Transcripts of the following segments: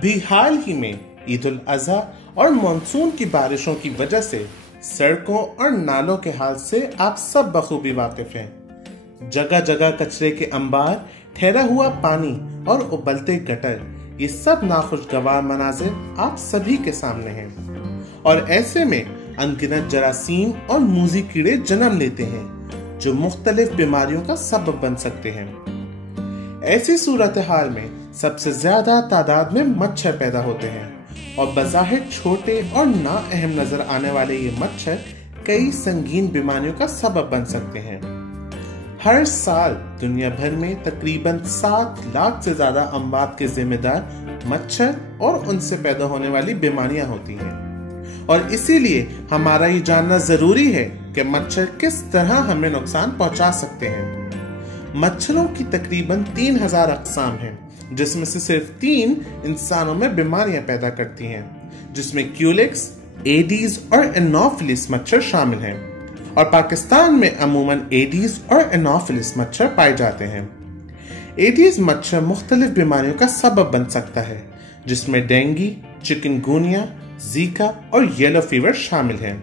अभी हाल ही में ईद उल अजहा और मानसून की बारिशों की वजह से सड़कों और नालों के हाल से आप सब बखूबी वाकिफ हैं। जगह जगह कचरे के अंबार, ठहरा हुआ पानी और उबलते गटर, ये सब नाखुशगवार मनाजिर आप सभी के सामने हैं। और ऐसे में अनगिनत जरासीम और मूजी कीड़े जन्म लेते हैं जो मुख्तलिफ बीमारियों का सबब बन सकते हैं। ऐसी सूरत हाल में सबसे ज्यादा तादाद में मच्छर पैदा होते हैं और बज़ाहिर छोटे और ना अहम नजर आने वाले ये मच्छर कई संगीन बीमारियों का सबब बन सकते हैं। हर साल दुनिया भर में तकरीबन 7 लाख से ज्यादा अमवात के जिम्मेदार मच्छर और उनसे पैदा होने वाली बीमारियां होती हैं। और इसीलिए हमारा ये जानना जरूरी है कि मच्छर किस तरह हमें नुकसान पहुंचा सकते हैं। मच्छरों की तकरीबन 3000 अक़साम हैं, जिसमें से सिर्फ 3 इंसानों में बीमारियां पैदा करती हैं, जिसमें क्यूलेक्स, एडीज और एनोफिलिस मच्छर शामिल हैं। और पाकिस्तान में अमूमन एडीज और एनोफिलिस मच्छर पाए जाते हैं। एडीज मच्छर मुख्तलिफ बीमारियों का सबब बन सकता है, जिसमें डेंगू, चिकनगुनिया, जीका और येलो फीवर शामिल हैं।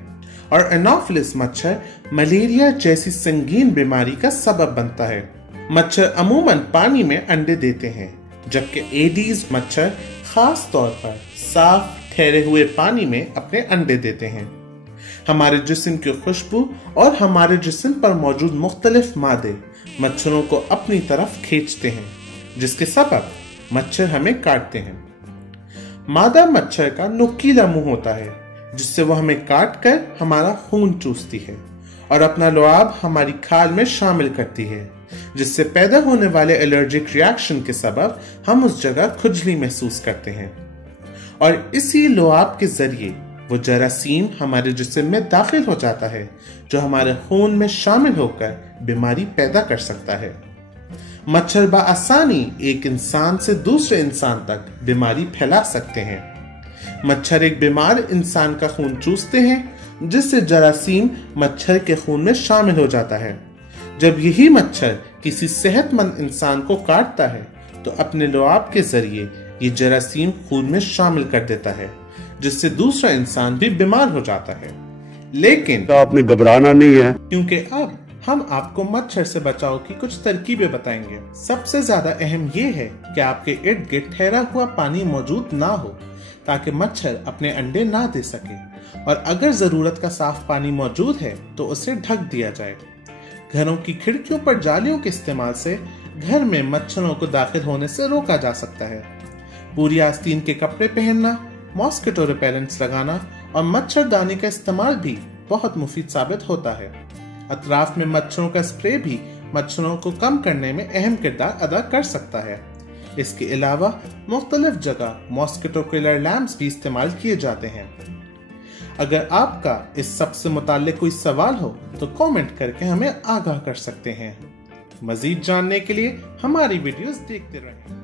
और एनोफिलिस मच्छर मलेरिया जैसी संगीन बीमारी का सबब बनता है। मच्छर अमूमन पानी में अंडे देते हैं, जबकि एडीज मच्छर खास तौर पर साफ ठहरे हुए पानी में अपने अंडे देते हैं। हमारे जिस्म की खुशबू और हमारे जिस्म पर मौजूद मुख्तलिफ मादे मच्छरों को अपनी तरफ खींचते हैं, जिसके सबब मच्छर हमें काटते हैं। मादा मच्छर का नुकीला मुंह होता है, जिससे वो हमें काट कर हमारा खून चूसती है और अपना लुआब हमारी खाल में शामिल करती है, जिससे पैदा होने वाले एलर्जिक रिएक्शन के सबब हम उस जगह खुजली महसूस करते हैं। और इसी लुआब के जरिए वो जरासीम हमारे जिस्म में दाखिल हो जाता है, जो हमारे खून में शामिल होकर बीमारी पैदा कर सकता है। मच्छर बआसानी एक इंसान से दूसरे इंसान तक बीमारी फैला सकते हैं। मच्छर एक बीमार इंसान का खून चूसते हैं, जिससे जरासीम मच्छर के खून में शामिल हो जाता है। जब यही मच्छर किसी सेहतमंद इंसान को काटता है तो अपने लुआब के जरिए ये जरासीम खून में शामिल कर देता है, जिससे दूसरा इंसान भी बीमार हो जाता है। लेकिन तो आपने घबराना नहीं है, क्योंकि अब हम आपको मच्छर से बचाव की कुछ तरकीबें बताएंगे। सबसे ज्यादा अहम ये है कि आपके इर्द गिर्द ठहरा हुआ पानी मौजूद ना हो, ताकि मच्छर अपने अंडे ना दे सके। और अगर जरूरत का साफ पानी मौजूद है तो उसे ढक दिया जाए। घरों की खिड़कियों पर जालियों के इस्तेमाल से घर में मच्छरों को दाखिल होने से रोका जा सकता है। पूरी आस्तीन के कपड़े पहनना, मॉस्किटो रिपेलेंट्स लगाना और मच्छरदानी का इस्तेमाल भी बहुत मुफीद साबित होता है। अतराफ में मच्छरों का स्प्रे भी मच्छरों को कम करने में अहम किरदार अदा कर सकता है। इसके अलावा मुख्तलिफ जगह मॉस्किटो किलर लैम्प्स भी इस्तेमाल किए जाते हैं। अगर आपका इस सब से मुताल्लिक कोई सवाल हो तो कमेंट करके हमें आगाह कर सकते हैं। मजीद जानने के लिए हमारी वीडियोस देखते रहें।